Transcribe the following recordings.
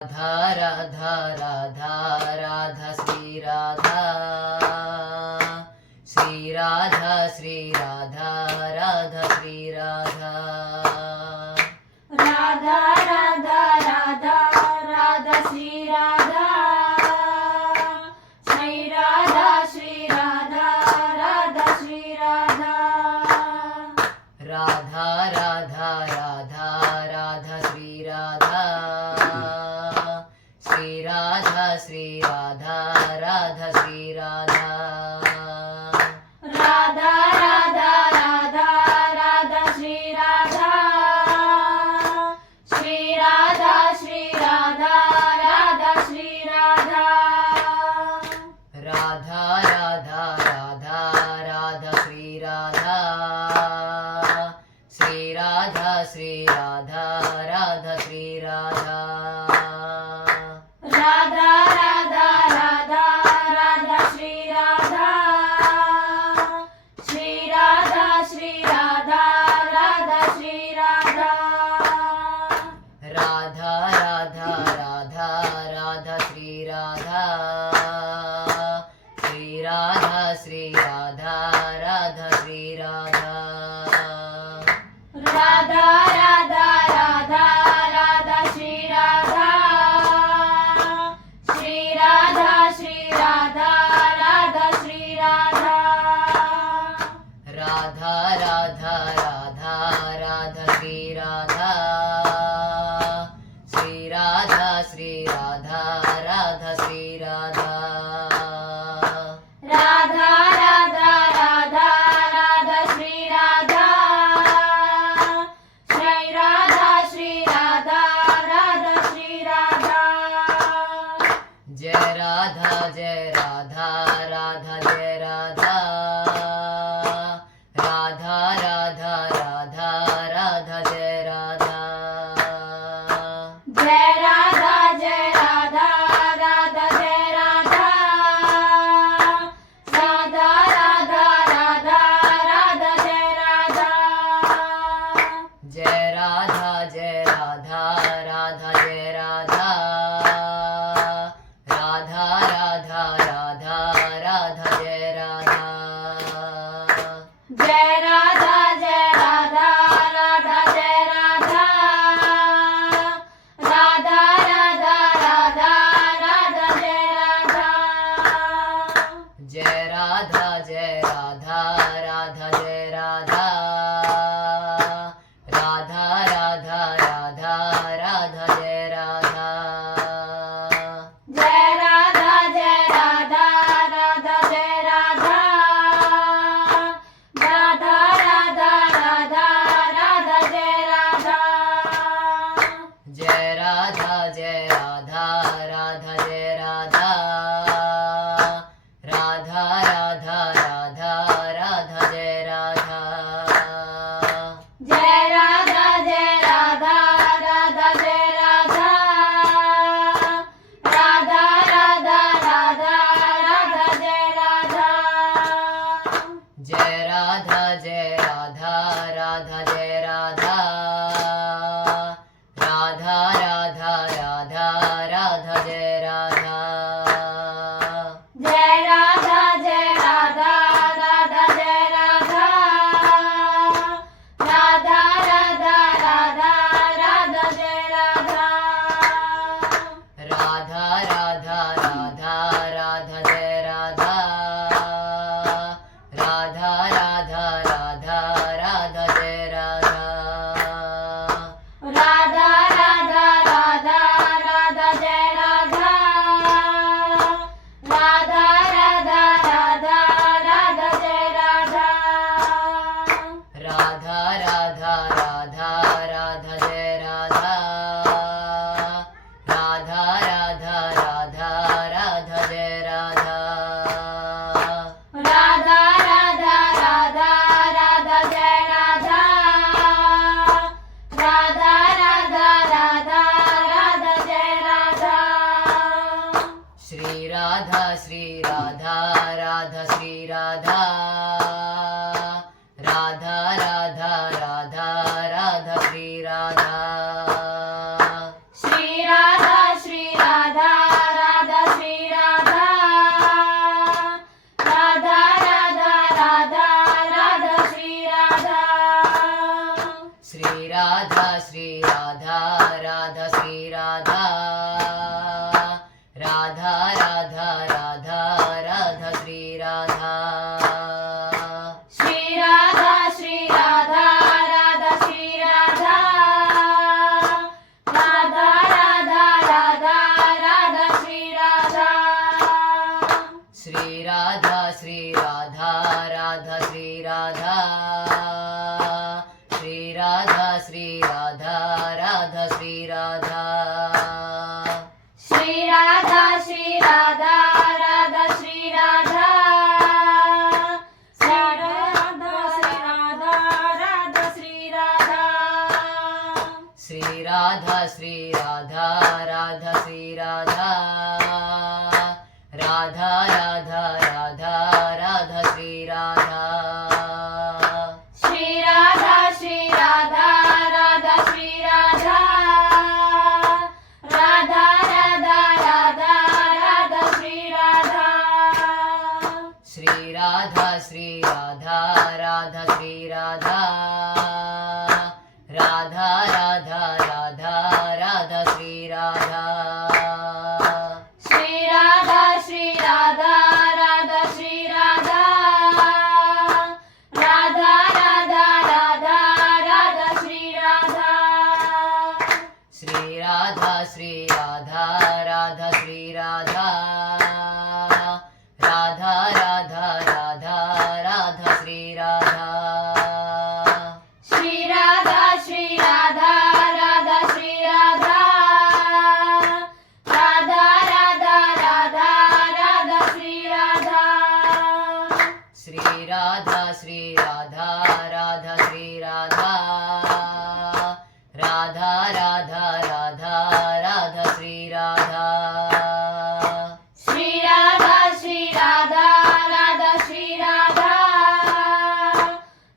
राधा राधा राधा राधा श्री राधा श्री राधा श्री राधा राधा श्री राधा राधा राधा राधा राधा श्री राधा श्री राधा श्री राधा राधा श्री राधा राधा राधा राधा राधा श्री राधा श्री राधा श्री राधा राधा श्री राधा राधा राधा राधा राधा श्री राधा श्री राधा श्री राधा राधा श्री राधा राधा राधा राधा राधा श्री राधा श्री राधा श्री राधा राधा श्री राधा राधा राधा राधा राधा श्री राधा श्री राधा श्री राधा राधा श्री राधा राधा राधा राधा राधा श्री राधा श्री राधा श्री राधा राधा श्री राधा राधा राधा राधा राधा श्री राधा श्री राधा श्री राधा राधा श्री राधा राधा राधा राधा राधा श्री राधा श्री राधा श्री राधा राधा श्री राधा राधा राधा राधा राधा श्री राधा श्री राधा श्री राधा राधा श्री राधा जय राधा राधा जय राधा राधा राधा राधा राधा जय राधा जय राधा राधा जय राधा राधा राधा राधा राधा जय राधा जय राधा राधा जय राधा राधा राधा राधा राधा जय राधा जय राधा राधा जय राधा राधा राधा राधा राधा जय राधा जय राधा राधा जय राधा राधा राधा राधा राधा जय राधा जय राधा राधा जय राधा राधा राधा राधा राधा जय राधा जय राधा राधा जय राधा राधा राधा राधा राधा जय राधा जय राधा राधा जय राधा राधा राधा राधा राधा जय राधा जय राधा राधा जय राधा राधा राधा राधा राधा जय राधा जय राधा राधा जय राधा राधा राधा राधा राधा जय राधा राधा राधा राधा राधा जय राधा राधा राधा राधा राधा जय राधा राधा राधा राधा राधा जय राधा राधा राधा राधा राधा जय राधा राधा राधा राधा राधा जय राधा राधा राधा राधा राधा जय राधा राधा राधा राधा राधा जय राधा राधा राधा राधा राधा जय राधा श्री राधा राधा श्री राधा राधा राधा राधा राधा श्री राधा श्री राधा श्री श्री राधा राधा राधा राधा राधा श्री राधा श्री राधा श्री राधा राधा श्री राधा राधा राधा राधा राधा श्री राधा श्री राधा श्री राधा राधा श्री राधा श्री राधा श्री राधा राधा श्री राधा श्री राधा श्री राधा राधा श्री राधा श्री राधा श्री राधा राधा श्री राधा श्री राधा श्री राधा राधा राधा राधा राधा श्री राधा श्री राधा श्री राधा राधा श्री राधा राधा राधा राधा राधा श्री राधा श्री राधा श्री राधा राधा श्री राधा राधा राधा राधा राधा श्री राधा श्री राधा श्री राधा राधा श्री राधा राधा राधा राधा राधा श्री राधा श्री राधा श्री राधा राधा श्री राधा राधा राधा राधा राधा श्री राधा श्री राधा श्री राधा राधा श्री राधा राधा राधा राधा राधा श्री राधा श्री राधा श्री राधा राधा श्री राधा राधा राधा राधा राधा श्री राधा श्री राधा श्री राधा राधा श्री राधा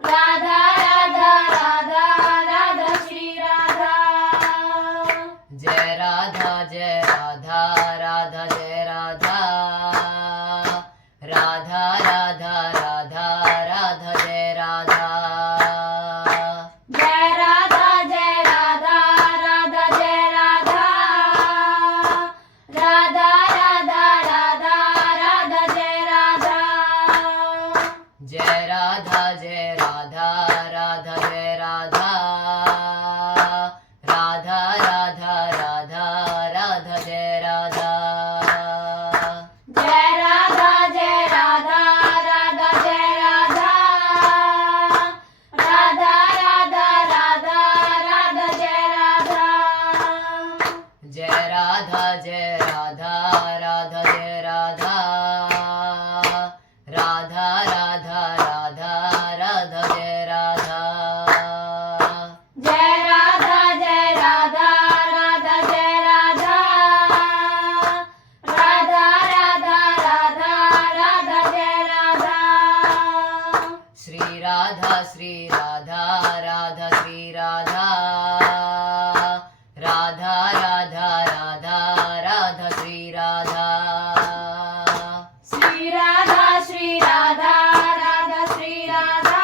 राधा राधा राधा राधा श्री राधा जय राधा राधा जय राधा राधा राधा राधा राधा जय राधा जय राधा राधा जय राधा राधा राधा राधा राधा जय राधा जय राधा राधा जय राधा राधा राधा राधा राधा जय राधा जय राधा राधा जय राधा राधा राधा राधा राधा जय राधा जय राधा राधा जय राधा राधा राधा राधा राधा जय राधा जय राधा राधा जय राधा राधा राधा राधा राधा जय राधा श्री राधा राधा श्री राधा राधा राधा राधा राधा श्री राधा श्री राधा राधा श्री राधा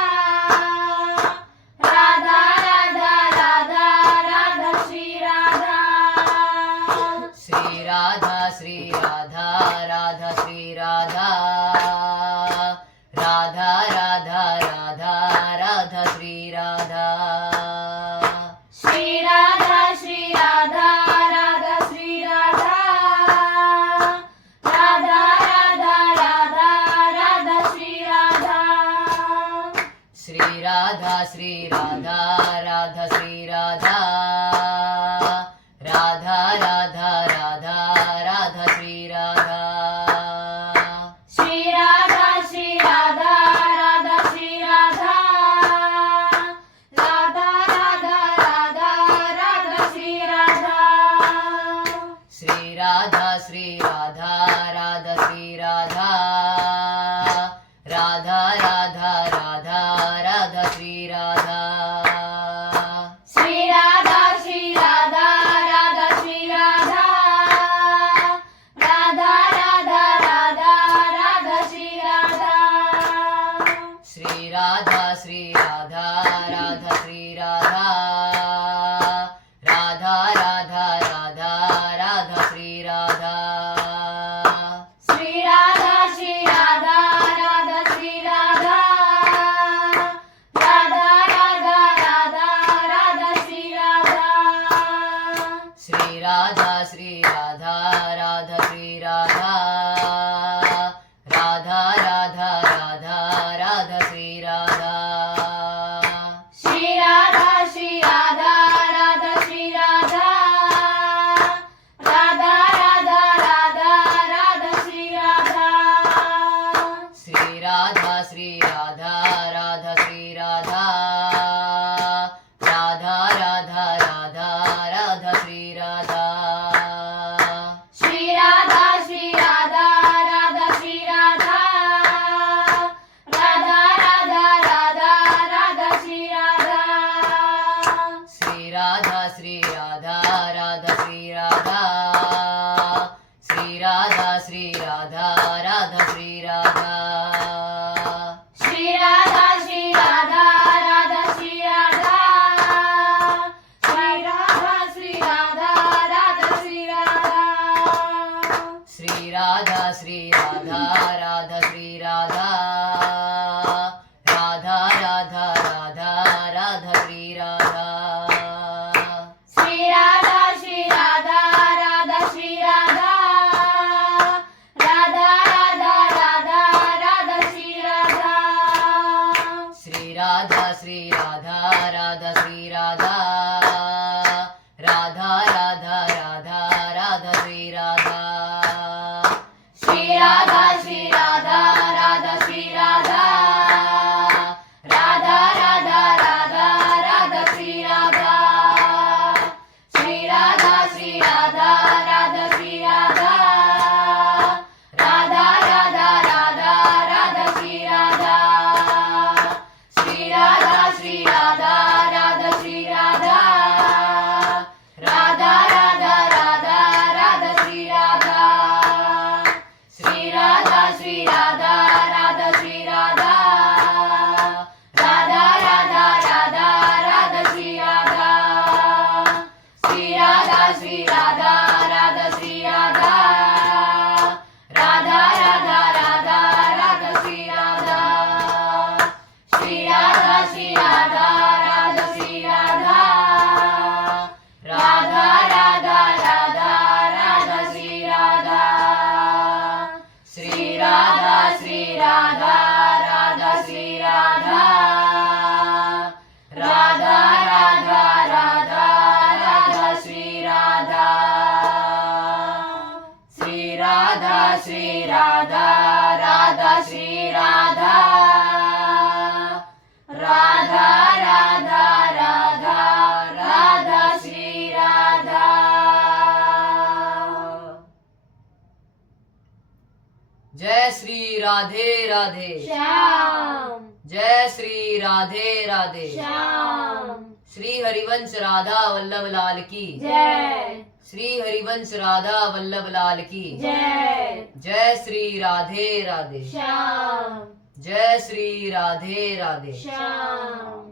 राधा राधा राधा राधा श्री राधा श्री राधा राधा श्री राधा राधा राधा राधा राधा श्री राधा श्री राधा राधा श्री राधा राधा राधा राधा राधा श्री राधा श्री राधा राधा श्री राधा राधा राधा राधा राधा श्री राधा श्री राधा राधा श्री राधा राधा राधा राधा राधा श्री राधा श्री राधा राधा श्री राधा राधा राधा राधा राधा श्री राधा श्री राधा राधा श्री राधा राधा राधा राधा राधा श्री राधा श्री राधा राधा श्री राधा राधा राधा राधा राधा श्री राधा राधा श्री राधा राधा राधा राधा राधा श्री राधा श्री राधा श्री राधा राधा श्री राधा राधा राधा राधा राधा श्री राधा श्री राधा श्री राधा राधा श्री राधा राधा राधा राधा राधा श्री राधा श्री राधा श्री राधा राधा श्री राधा राधा राधा राधा राधा श्री राधा श्री राधा श्री राधा राधा श्री राधा श्री राधा श्री राधा राधा श्री राधा श्री राधा श्री राधा राधा श्री राधा श्री राधा श्री राधा राधा श्री राधा श्री राधा श्री राधा राधा श्री राधा राधा राधा राधा राधा श्री राधा श्री राधा श्री राधा राधा श्री राधा राधा राधा राधा राधा श्री राधा श्री राधा श्री राधा राधा श्री राधा राधा राधा राधा राधा श्री राधा श्री राधा श्री राधा राधा श्री राधा राधा राधा राधा राधा श्री राधा श्री राधा श्री राधा राधा श्री राधा राधा राधा राधा राधा श्री राधा श्री राधा श्री राधा राधा श्री राधा राधा राधा राधा राधा श्री राधा श्री राधा श्री राधा राधा श्री राधा राधा राधा राधा राधा श्री राधा श्री राधा श्री राधा राधा श्री राधा राधा राधा राधा राधा श्री राधा श्री राधा श्री राधा राधा श्री राधा राधा राधा राधा राधा श्री राधा श्री राधा श्री राधा राधा श्री राधा राधा राधा राधा राधा श्री राधा श्री राधा श्री राधा राधा श्री राधा राधा राधा राधा राधा श्री राधा जय श्री राधे राधे श्याम जय श्री राधे राधे श्याम श्री हरिवंश राधा वल्लभ लाल की जय श्री हरिवंश राधा वल्लभ लाल की जय जय श्री राधे राधे श्याम जय श्री राधे राधे श्याम